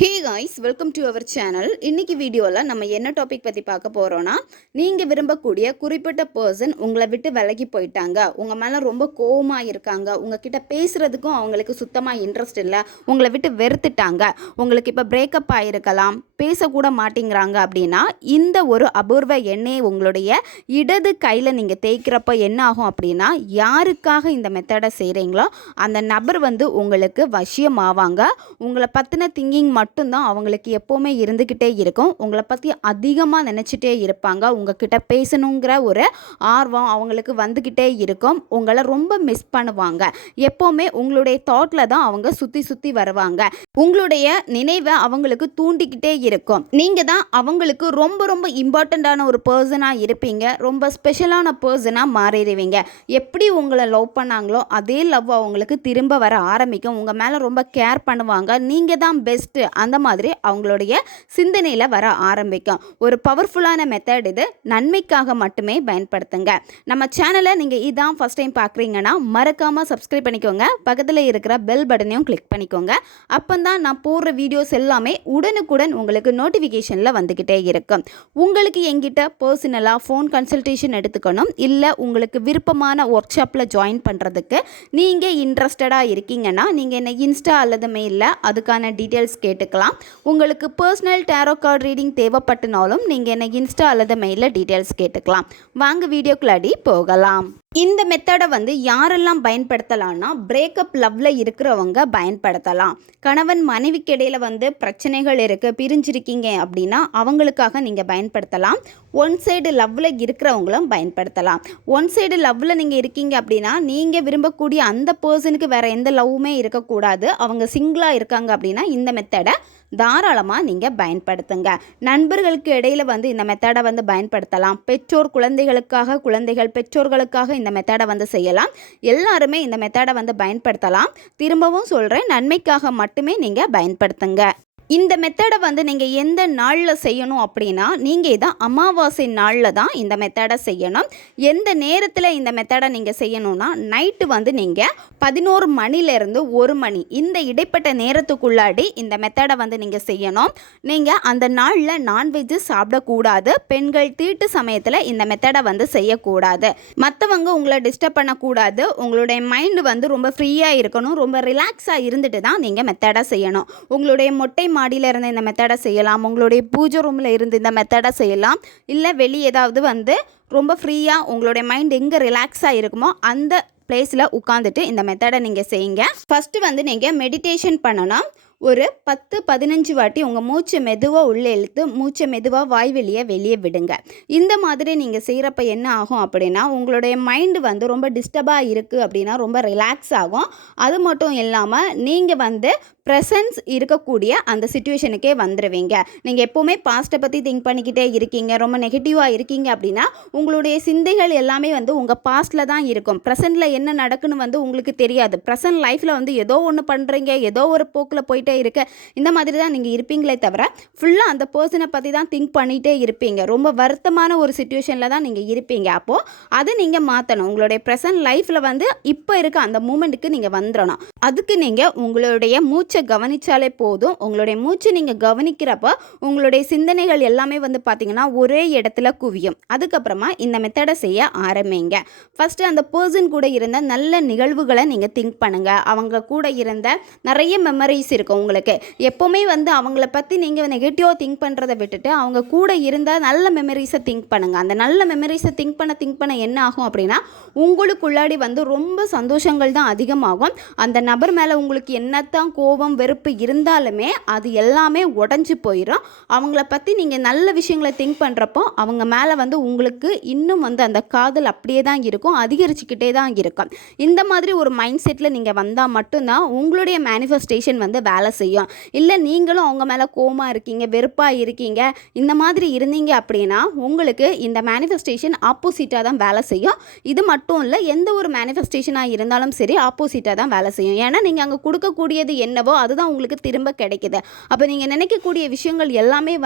Hey guys, welcome to our channel. இன்னைக்கு வீடியோவில் நம்ம என்ன டாபிக் பற்றி பார்க்க போகிறோன்னா, நீங்கள் விரும்பக்கூடிய குறிப்பிட்ட பர்சன் உங்களை விட்டு விலகி போயிட்டாங்க, உங்கள் மேலே ரொம்ப கோவமாக இருக்காங்க, உங்ககிட்ட பேசுகிறதுக்கும் அவங்களுக்கு சுத்தமாக இன்ட்ரெஸ்ட் இல்லை, உங்களை விட்டு வெறுத்துட்டாங்க, உங்களுக்கு இப்போ பிரேக்கப் ஆகிருக்கலாம், பேசக்கூட மாட்டேங்கிறாங்க அப்படின்னா, இந்த ஒரு அபூர்வ எண்ணெயை உங்களுடைய இடது கையில் நீங்கள் தேய்க்கிறப்ப என்ன ஆகும் அப்படின்னா, யாருக்காக இந்த மெத்தடை செய்கிறீங்களோ அந்த நபர் உங்களுக்கு வசியமாவாங்க. உங்களை பற்றின திங்கிங் மட்டும்தான் அவங்களுக்கு எப்போவுமே இருந்துக்கிட்டே இருக்கும். உங்களை பற்றி அதிகமாக நினச்சிட்டே இருப்பாங்க. உங்ககிட்ட பேசணுங்கிற ஒரு ஆர்வம் அவங்களுக்கு வந்துக்கிட்டே இருக்கும். உங்களை ரொம்ப மிஸ் பண்ணுவாங்க. எப்போவுமே உங்களுடைய தாட்டில் தான் அவங்க சுற்றி வருவாங்க. உங்களுடைய நினைவை அவங்களுக்கு தூண்டிக்கிட்டே இருக்கும். நீங்கள் தான் அவங்களுக்கு ரொம்ப ரொம்ப இம்பார்ட்டண்ட்டான ஒரு பர்சனாக இருப்பீங்க. ரொம்ப ஸ்பெஷலான பர்சனாக மாறிடுவீங்க. எப்படி உங்களை லவ் பண்ணாங்களோ அதே லவ் அவங்களுக்கு திரும்ப வர ஆரம்பிக்கும். உங்கள் மேலே ரொம்ப கேர் பண்ணுவாங்க. நீங்கள் தான் பெஸ்ட்டு, அந்த மாதிரி அவங்களுடைய சிந்தனையில் வர ஆரம்பிக்கும். ஒரு பவர்ஃபுல்லான மெத்தட் இது. நன்மைக்காக மட்டுமே பயன்படுத்துங்க. நம்ம சேனலை நீங்கள் இதான் ஃபஸ்ட் டைம் பார்க்குறீங்கன்னா மறக்காமல் சப்ஸ்கிரைப் பண்ணிக்கோங்க. பக்கத்தில் இருக்கிற பெல் பட்டனையும் கிளிக் பண்ணிக்கோங்க. அப்போ தான் நான் போடுற வீடியோஸ் எல்லாமே உடனுக்குடன் உங்களுக்கு நோட்டிஃபிகேஷனில் வந்துக்கிட்டே இருக்கும். உங்களுக்கு எங்கிட்ட பர்சனலாக ஃபோன் கன்சல்டேஷன் எடுத்துக்கணும், இல்லை உங்களுக்கு விருப்பமான ஒர்க் ஷாப்பில் ஜாயின் பண்ணுறதுக்கு நீங்கள் இன்ட்ரெஸ்டடாக இருக்கீங்கன்னா நீங்கள் என்ன இன்ஸ்டா அல்லது மெயிலில் அதுக்கான டீட்டெயில்ஸ் கேட்டுக்கலாம். உங்களுக்கு பர்சனல் டேரோ கார்டு ரீடிங் தேவைப்பட்டனாலும் நீங்கள் என்ன இன்ஸ்டா அல்லது மெயிலில் டீட்டெயில்ஸ் கேட்டுக்கலாம். வாங்க வீடியோக்குள்ளாடி போகலாம். இந்த மெத்தடை யாரெல்லாம் பயன்படுத்தலாம்னா, பிரேக்கப் லவ்வில் இருக்கிறவங்க பயன்படுத்தலாம். கணவன் மனைவிக்கு இடையில் பிரச்சனைகள் இருக்குது, பிரிஞ்சிருக்கீங்க அப்படின்னா அவங்களுக்காக நீங்கள் பயன்படுத்தலாம். ஒன் சைடு லவ்வில் இருக்கிறவங்களும் பயன்படுத்தலாம். ஒன் சைடு லவ்வில் நீங்கள் இருக்கீங்க அப்படின்னா நீங்கள் விரும்பக்கூடிய அந்த பர்சனுக்கு வேறு எந்த லவ்வுமே இருக்கக்கூடாது, அவங்க சிங்கிளாக இருக்காங்க அப்படின்னா இந்த மெத்தடை தாராளமாக நீங்கள் பயன்படுத்துங்க. நண்பர்களுக்கு இடையில் இந்த மெத்தடை பயன்படுத்தலாம். பெற்றோர் குழந்தைகளுக்காக, குழந்தைகள் பெற்றோர்களுக்காக இந்த மெத்தடை செய்யலாம். எல்லாருமே இந்த மெத்தடை பயன்படுத்தலாம். திரும்பவும் சொல்கிறேன், நன்மைக்காக மட்டுமே நீங்கள் பயன்படுத்துங்க. இந்த மெத்தடை நீங்கள் எந்த நாளில் செய்யணும் அப்படின்னா, நீங்கள் இதை அமாவாசை நாளில் தான் இந்த மெத்தடை செய்யணும். எந்த நேரத்தில் இந்த மெத்தடை நீங்கள் செய்யணும்னா, நைட்டு நீங்கள் 11 மணிலேருந்து 1 மணி இந்த இடைப்பட்ட நேரத்துக்குள்ளாடி இந்த மெத்தடை நீங்கள் செய்யணும். நீங்கள் அந்த நாளில் நான்வெஜ்ஜு சாப்பிடக்கூடாது. பெண்கள் தீட்டு சமயத்தில் இந்த மெத்தடை செய்யக்கூடாது. மற்றவங்க உங்களை டிஸ்டர்ப் பண்ணக்கூடாது. உங்களுடைய மைண்டு ரொம்ப ஃப்ரீயாக இருக்கணும். ரொம்ப ரிலாக்ஸாக இருந்துட்டு தான் நீங்கள் மெத்தடை செய்யணும். உங்களுடைய மொட்டை மாடியில் இருந்து இந்த மெத்தடை செய்யலாம். உங்களுடைய பூஜை ரூமில் இருந்து இந்த மெத்தடை செய்யலாம். இல்லை வெளியே ஏதாவது ரொம்ப ஃப்ரீயாக உங்களுடைய மைண்ட் எங்கே ரிலாக்ஸாக இருக்குமோ அந்த பிளேஸில் உட்காந்துட்டு இந்த மெத்தடை நீங்கள் செய்யுங்க. ஃபஸ்ட்டு நீங்கள் மெடிடேஷன் பண்ணணும். ஒரு 10-15 வாட்டி உங்கள் மூச்சை மெதுவாக உள்ளே இழுத்து மூச்சை மெதுவாக வாய் வெளியே விடுங்க. இந்த மாதிரி நீங்கள் செய்கிறப்ப என்ன ஆகும் அப்படின்னா, உங்களுடைய மைண்டு ரொம்ப டிஸ்டர்பாக இருக்குது அப்படின்னா ரொம்ப ரிலாக்ஸ் ஆகும். அது மட்டும் இல்லாமல் நீங்கள் ப்ரெசன்ஸ் இருக்கக்கூடிய அந்த சிச்சுவேஷனுக்கே வந்துடுவீங்க. நீங்கள் எப்போவுமே பாஸ்ட்டை பற்றி திங்க் பண்ணிக்கிட்டே இருக்கீங்க, ரொம்ப நெகட்டிவாக இருக்கீங்க அப்படின்னா உங்களுடைய சிந்தைகள் எல்லாமே உங்கள் பாஸ்ட்டில் தான் இருக்கும். ப்ரெசண்டில் என்ன நடக்குன்னு உங்களுக்கு தெரியாது. ப்ரெசன்ட் லைஃப்பில் ஏதோ ஒன்று பண்ணுறீங்க, ஏதோ ஒரு போக்கில் போயிட்டே இருக்க, இந்த மாதிரி தான் நீங்கள் இருப்பீங்களே தவிர ஃபுல்லாக அந்த பர்சனை பற்றி தான் திங்க் பண்ணிகிட்டே இருப்பீங்க. ரொம்ப வருத்தமான ஒரு சிச்சுவேஷனில் தான் நீங்கள் இருப்பீங்க. அப்போது அதை நீங்கள் மாற்றணும். உங்களுடைய ப்ரெசன்ட் லைஃப்பில் இப்போ இருக்க அந்த மூமெண்ட்டுக்கு நீங்கள் வந்துடணும். அதுக்கு நீங்கள் உங்களுடைய மூச்சை கவனித்தாலே போதும். உங்களுடைய மூச்சை நீங்கள் கவனிக்கிறப்ப உங்களுடைய சிந்தனைகள் எல்லாமே பார்த்தீங்கன்னா ஒரே இடத்துல குவியும். அதுக்கப்புறமா இந்த மெத்தடை செய்ய ஆரம்பிங்க. ஃபஸ்ட்டு அந்த பர்சன் கூட இருந்த நல்ல நிகழ்வுகளை நீங்கள் திங்க் பண்ணுங்கள். அவங்க கூட இருந்த நிறைய மெமரிஸ் இருக்கும் உங்களுக்கு. எப்போவுமே அவங்கள பற்றி நீங்கள் நெகட்டிவாக திங்க் பண்ணுறதை விட்டுட்டு அவங்க கூட இருந்த நல்ல மெமரிஸை திங்க் பண்ணுங்கள். அந்த நல்ல மெமரிஸை திங்க் பண்ண என்ன ஆகும் அப்படின்னா, உங்களுக்குள்ளாடி ரொம்ப சந்தோஷங்கள் தான் அதிகமாகும். அந்த நபர் மேலே உங்களுக்கு என்னத்தான் கோபம் வெறுப்பு இருந்தாலுமே அது எல்லாமே உடஞ்சி போயிடும். அவங்கள பற்றி நீங்கள் நல்ல விஷயங்களை திங்க் பண்ணுறப்போ அவங்க மேலே உங்களுக்கு இன்னும் அந்த காதல் அப்படியே தான் இருக்கும், அதிகரிச்சுக்கிட்டே தான் இருக்கும். இந்த மாதிரி ஒரு மைண்ட் செட்டில் நீங்கள் வந்தால் மட்டும்தான் உங்களுடைய மேனிஃபெஸ்டேஷன் வேலை செய்யும். இல்லை நீங்களும் அவங்க மேலே கோபமாக இருக்கீங்க, வெறுப்பாக இருக்கீங்க, இந்த மாதிரி இருந்தீங்க அப்படின்னா உங்களுக்கு இந்த மேனிஃபெஸ்டேஷன் ஆப்போசிட்டாக தான் வேலை செய்யும். இது மட்டும் இல்லை, எந்த ஒரு மேனிஃபெஸ்டேஷனாக இருந்தாலும் சரி ஆப்போசிட்டாக தான் வேலை செய்யும். ஏன்னா நீங்கள் அங்கே கொடுக்கக்கூடியது என்னவோ அதுதான் உங்களுக்கு திரும்ப கிடைக்குது. அப்போ நீங்கள் நினைக்கக்கூடிய விஷயங்கள் எல்லாமே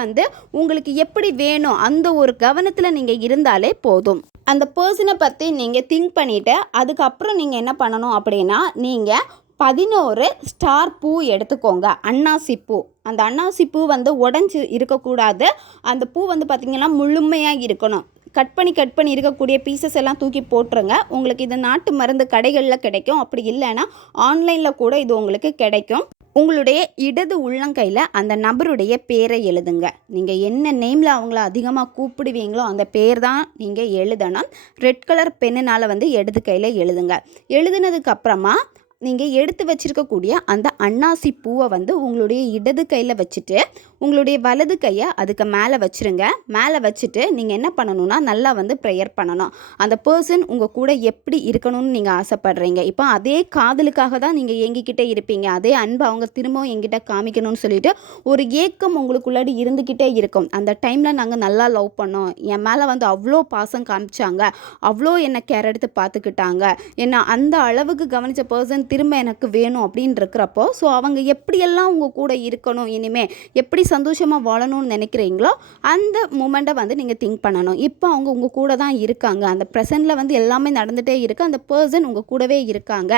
உங்களுக்கு எப்படி வேணும் அந்த ஒரு கவனத்தில் நீங்கள் இருந்தாலே போதும். அந்த பர்சனை பற்றி நீங்கள் திங்க் பண்ணிவிட்டு அதுக்கப்புறம் நீங்கள் என்ன பண்ணணும் அப்படின்னா, நீங்கள் 11 ஸ்டார் பூ எடுத்துக்கோங்க. அன்னாசி பூ. அந்த அன்னாசி பூ வந்து உடஞ்சி இருக்கக்கூடாது. அந்த பூ வந்து பார்த்திங்கன்னா முழுமையாக இருக்கணும். கட் பண்ணி இருக்கக்கூடிய பீசஸ் எல்லாம் தூக்கி போட்டுருங்க. உங்களுக்கு இது நாட்டு மருந்து கடைகளில் கிடைக்கும். அப்படி இல்லைன்னா ஆன்லைனில் கூட இது உங்களுக்கு கிடைக்கும். உங்களுடைய இடது உள்ளங்கையில் அந்த நபருடைய பேரை எழுதுங்க. நீங்கள் என்ன நேமில் அவங்கள அதிகமாக கூப்பிடுவீங்களோ அந்த பேர் தான் நீங்கள் எழுதணும். ரெட் கலர் பெண்ணுனால் வந்து இடது கையில் எழுதுங்க. எழுதுனதுக்கப்புறமா நீங்கள் எடுத்து வச்சுருக்கக்கூடிய அந்த அன்னாசி பூவை வந்து உங்களுடைய இடது கையில் வச்சுட்டு உங்களுடைய வலது கையை அதுக்கு மேலே வச்சுருங்க. மேலே வச்சுட்டு நீங்கள் என்ன பண்ணணும்னா நல்லா வந்து ப்ரேயர் பண்ணணும். அந்த பர்சன் உங்கள் கூட எப்படி இருக்கணும்னு நீங்கள் ஆசைப்படுறீங்க. இப்போ அதே காதலுக்காக தான் நீங்கள் ஏங்கிக்கிட்டே இருப்பீங்க. அதே அன்பு அவங்க திரும்பவும் எங்கிட்ட காமிக்கணும்னு சொல்லிட்டு ஒரு ஏக்கம் உங்களுக்குள்ளாடி இருந்துக்கிட்டே இருக்கும். அந்த டைமில் நாங்கள் நல்லா லவ் பண்ணோம், என் மேலே வந்து அவ்வளோ பாசம் காமிச்சாங்க, அவ்வளோ என்னை கேர் எடுத்து பார்த்துக்கிட்டாங்க, என்னை அந்த அளவுக்கு கவனித்த பர்சன் திரும்ப எனக்கு வேணும் அப்படின்னு இருக்கிறப்போ, ஸோ அவங்க எப்படியெல்லாம் உங்கள் கூட இருக்கணும், இனிமேல் எப்படி சந்தோஷமாக வாழணும்னு நினைக்கிறீங்களோ அந்த மூமெண்ட்டை வந்து நீங்கள் திங்க் பண்ணணும். இப்போ அவங்க உங்கள் கூட தான் இருக்காங்க. அந்த ப்ரெசென்ட்டில் வந்து எல்லாமே நடந்துகிட்டே இருக்குது. அந்த பர்சன் உங்கள் கூடவே இருக்காங்க.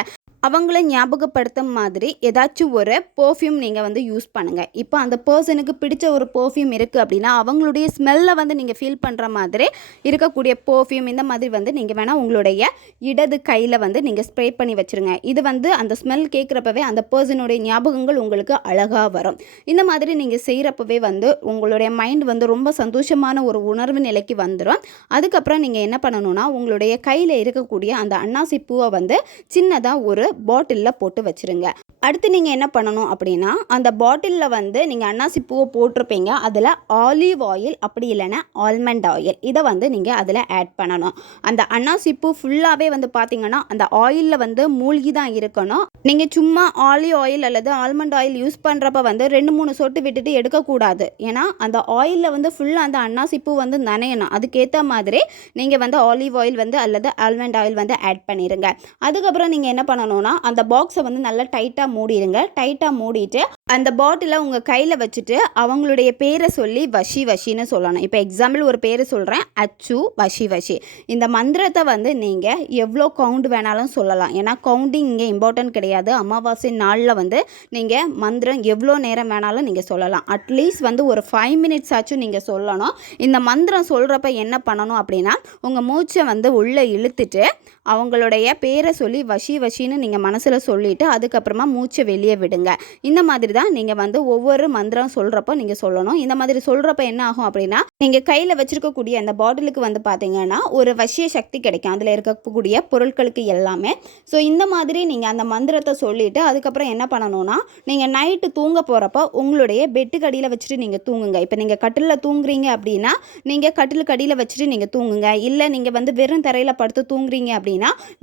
அவங்கள ஞாபகப்படுத்தும் மாதிரி ஏதாச்சும் ஒரு பர்ஃப்யூம் நீங்கள் வந்து யூஸ் பண்ணுங்கள். இப்போ அந்த பர்சனுக்கு பிடிச்ச ஒரு பர்ஃப்யூம் இருக்குது அப்படின்னா அவங்களுடைய ஸ்மெல்லை வந்து நீங்கள் ஃபீல் பண்ணுற மாதிரி இருக்கக்கூடிய பர்ஃப்யூம் இந்த மாதிரி வந்து நீங்கள் வேணால் உங்களுடைய இடது கையில் வந்து நீங்கள் ஸ்ப்ரே பண்ணி வச்சுருங்க. இது வந்து அந்த ஸ்மெல் கேட்குறப்பவே அந்த பர்சனுடைய ஞாபகங்கள் உங்களுக்கு அழகாக வரும். இந்த மாதிரி நீங்கள் செய்கிறப்பவே வந்து உங்களுடைய மைண்ட் வந்து ரொம்ப சந்தோஷமான ஒரு உணர்வு நிலைக்கு வந்துடும். அதுக்கப்புறம் நீங்கள் என்ன பண்ணணும்னா உங்களுடைய கையில் இருக்கக்கூடிய அந்த அன்னாசி பூவை வந்து சின்னதாக ஒரு பாட்டிலில் போட்டு வச்சுருங்க. அடுத்து நீங்கள் என்ன பண்ணணும் அப்படின்னா அந்த பாட்டிலில் வந்து நீங்கள் அன்னாசி பூவை போட்டிருப்பீங்க. அதில் ஆலிவ் ஆயில் அப்படி இல்லைன்னா ஆல்மண்ட் ஆயில் இதை வந்து நீங்கள் அதில் ஆட் பண்ணணும். அந்த அன்னாசி பூ ஃபுல்லாகவே வந்து பார்த்திங்கன்னா அந்த ஆயிலில் வந்து மூழ்கி தான் இருக்கணும். நீங்கள் சும்மா ஆலிவ் ஆயில் அல்லது ஆல்மண்ட் ஆயில் யூஸ் பண்ணுறப்ப வந்து 2-3 சொட்டு விட்டுட்டு எடுக்கக்கூடாது. ஏன்னா அந்த ஆயிலில் வந்து ஃபுல்லாக அந்த அன்னாசி பூ வந்து நனையணும். அதுக்கேற்ற மாதிரி நீங்கள் வந்து ஆலிவ் ஆயில் வந்து அல்லது ஆல்மண்ட் ஆயில் வந்து ஆட் பண்ணிடுங்க. அதுக்கப்புறம் நீங்கள் என்ன பண்ணணும்னா அந்த பாக்ஸை வந்து நல்லா டைட்டாக மூடிடுங்க. டைட்டாக மூடிட்டு அந்த பாட்டிலை உங்கள் கையில் வச்சுட்டு அவங்களுடைய பேரை சொல்லி வஷி வஷின்னு சொல்லணும். இப்போ எக்ஸாம்பிள் ஒரு பேர் சொல்கிறேன், அச்சு வஷி வஷி. இந்த மந்திரத்தை வந்து நீங்கள் எவ்வளோ கவுண்ட் வேணாலும் சொல்லலாம். ஏன்னா கவுண்டிங் இங்கே இம்பார்ட்டன்ட் கிடையாது. அமாவாசை நாளில் வந்து நீங்கள் மந்திரம் எவ்வளோ நேரம் வேணாலும் நீங்கள் சொல்லலாம். அட்லீஸ்ட் வந்து ஒரு 5 மினிட்ஸ் ஆச்சும் நீங்கள் சொல்லணும். இந்த மந்திரம் சொல்கிறப்ப என்ன பண்ணணும் அப்படின்னா உங்கள் மூச்சை வந்து உள்ளே இழுத்துட்டு அவங்களுடைய பேரை சொல்லி வஷி வஷின்னு நீங்கள் மனசில் சொல்லிவிட்டு அதுக்கப்புறமா மூச்சை வெளியே விடுங்க. இந்த மாதிரி தான் நீங்கள் வந்து ஒவ்வொரு மந்திரம் சொல்கிறப்போ நீங்கள் சொல்லணும். இந்த மாதிரி சொல்கிறப்ப என்ன ஆகும் அப்படின்னா நீங்கள் கையில் வச்சுருக்கக்கூடிய அந்த பாட்டிலுக்கு வந்து பார்த்தீங்கன்னா ஒரு வசிய சக்தி கிடைக்கும் அதில் இருக்கக்கூடிய பொருட்களுக்கு எல்லாமே. ஸோ இந்த மாதிரி நீங்கள் அந்த மந்திரத்தை சொல்லிவிட்டு அதுக்கப்புறம் என்ன பண்ணணும்னா நீங்கள் நைட்டு தூங்க போகிறப்போ உங்களுடைய பெட்டுக்கு அடியில் வச்சுட்டு நீங்கள் தூங்குங்க. இப்போ நீங்கள் கட்டிலில் தூங்குறீங்க அப்படின்னா நீங்கள் கட்டிலுக்கு அடியில் வச்சுட்டு நீங்கள் தூங்குங்க. இல்லை நீங்கள் வந்து வெறும் தரையில் படுத்து தூங்குறீங்க அப்படின்னா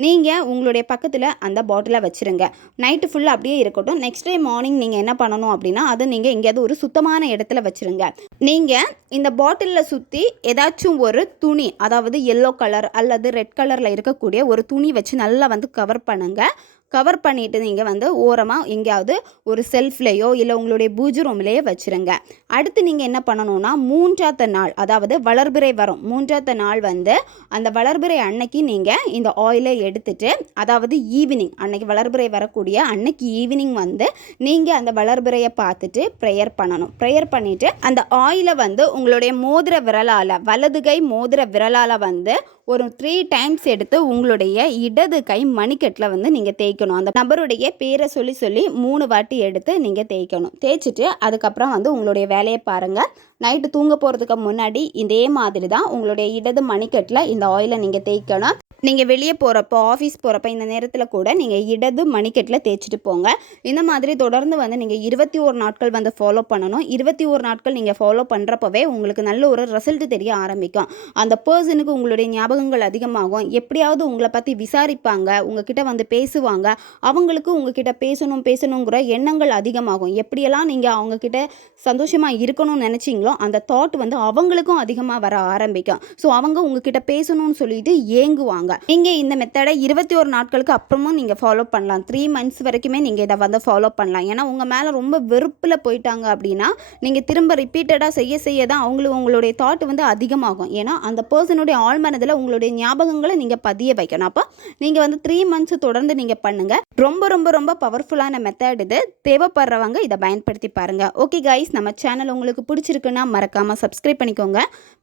நீங்கள் உங்களுடைய பக்கத்தில் அந்த பாட்டிலை வச்சுருங்க. நைட்டு ஃபுல்லாக அப்படியே இருக்கட்டும். நெக்ஸ்ட் டே மார்னிங் நீங்கள் என்ன பண்ணணும் அப்படின்னா அதை நீங்கள் எங்கேயாவது ஒரு சுத்தமான இடத்துல வச்சுருங்க. நீங்கள் இந்த பாட்டிலில் சுற்றி ஏதாச்சும் ஒரு துணி, அதாவது எல்லோ கலர் அல்லது ரெட் கலரில் இருக்கக்கூடிய ஒரு துணி வச்சு நல்லா வந்து கவர் பண்ணுங்கள். கவர் பண்ணிவிட்டு நீங்கள் வந்து ஓரமாக எங்கேயாவது ஒரு செல்ஃப்லேயோ இல்லை உங்களுடைய பூஜை ரூம்லேயோ வச்சுருங்க. அடுத்து நீங்கள் என்ன பண்ணணும்னா 3ஆவது நாள், அதாவது வளர்பிறை வரும் 3ஆவது நாள் வந்து அந்த வளர்பிறை அன்னைக்கு நீங்கள் இந்த ஆயிலை எடுத்துட்டு, அதாவது ஈவினிங் அன்னைக்கு வளர்பிறை வரக்கூடிய அன்னைக்கு ஈவினிங் வந்து நீங்கள் அந்த வளர்பிறையை பார்த்துட்டு ப்ரேயர் பண்ணணும். ப்ரேயர் பண்ணிவிட்டு அந்த ஆயிலை வந்து உங்களுடைய மோதிர விரலால், வலது கை மோதிர விரலால் வந்து ஒரு 3 டைம்ஸ் எடுத்து உங்களுடைய இடது கை மணிக்கட்டில் வந்து நீங்கள் தேய்க்கணும். அந்த நபருடைய பேரை சொல்லி 3 வாட்டி எடுத்து நீங்கள் தேய்க்கணும். தேய்ச்சிட்டு அதுக்கப்புறம் வந்து உங்களுடைய வேலையை பாருங்கள். நைட்டு தூங்க போகிறதுக்கு முன்னாடி இதே மாதிரி தான் உங்களுடைய இடது மணிக்கட்டில் இந்த ஆயிலை நீங்கள் தேய்க்கணும். நீங்கள் வெளியே போகிறப்போ, ஆஃபீஸ் போகிறப்ப இந்த நேரத்தில் கூட நீங்கள் இடது மணிக்கட்டில் தேய்ச்சிட்டு போங்க. இந்த மாதிரி தொடர்ந்து வந்து நீங்கள் 21 நாட்கள் வந்து ஃபாலோ பண்ணணும். 21 நாட்கள் நீங்கள் ஃபாலோ பண்ணுறப்பவே உங்களுக்கு நல்ல ஒரு ரிசல்ட் தெரிய ஆரம்பிக்கும். அந்த பர்சனுக்கு உங்களுடைய ஞாபகங்கள் அதிகமாகும். எப்படியாவது உங்களை பற்றி விசாரிப்பாங்க, உங்ககிட்ட வந்து பேசுவாங்க. அவங்களுக்கு உங்ககிட்ட பேசணுங்கிற எண்ணங்கள் அதிகமாகும். எப்படியெல்லாம் நீங்கள் அவங்கக்கிட்ட சந்தோஷமாக இருக்கணும்னு நினச்சிங்களோ அந்த தாட் வந்து அவங்களுக்கும் அதிகமாக வர ஆரம்பிக்கும். ஸோ அவங்க உங்ககிட்ட பேசணும்னு சொல்லிட்டு ஏங்குவாங்க. நீங்கள் இந்த மெத்தடை 21 நாட்களுக்கு அப்புறமும் நீங்கள் ஃபாலோ பண்ணலாம். 3 மந்த்ஸ் வரைக்குமே நீங்கள் இதை வந்து ஃபாலோ பண்ணலாம். ஏன்னா உங்கள் மேலே ரொம்ப வெறுப்பில் போயிட்டாங்க அப்படின்னா நீங்கள் திரும்ப ரிப்பீட்டடாக செய்ய தான் உங்களுடைய தாட் வந்து அதிகமாகும். ஏன்னா அந்த பர்சனுடைய ஆழ்மனதில் உங்களுடைய ஞாபகங்களை நீங்கள் பதிய வைக்கணும். அப்போ நீங்கள் வந்து 3 மந்த்ஸ் தொடர்ந்து நீங்கள் பண்ணுங்கள். ரொம்ப ரொம்ப ரொம்ப பவர்ஃபுல்லான மெத்தட் இது. தேவைப்படுறவங்க இதை பயன்படுத்தி பாருங்கள். ஓகே கைஸ், நம்ம சேனல் உங்களுக்கு பிடிச்சிருக்குன்னா மறக்காமல் சப்ஸ்கிரைப் பண்ணிக்கோங்க.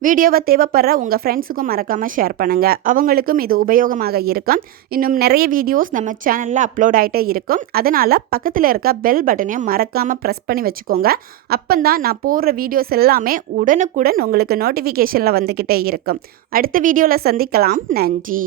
வீடியோவை தேவைப்படுற உங்கள் ஃப்ரெண்ட்ஸுக்கும் மறக்காமல் ஷேர் பண்ணுங்கள். அவங்களுக்கும் இது உபயோகமாக இருக்கும். இன்னும் நிறைய வீடியோஸ் நம்ம சேனலில் அப்லோட் ஆகிட்டே இருக்கும். அதனால் பக்கத்தில் இருக்க பெல் பட்டனையும் மறக்காமல் ப்ரெஸ் பண்ணி வச்சுக்கோங்க. அப்போ தான் நான் போடுற வீடியோஸ் எல்லாமே உடனுக்குடன் உங்களுக்கு நோட்டிஃபிகேஷனில் வந்துக்கிட்டே இருக்கும். அடுத்த வீடியோவில் சந்திக்கலாம். நன்றி.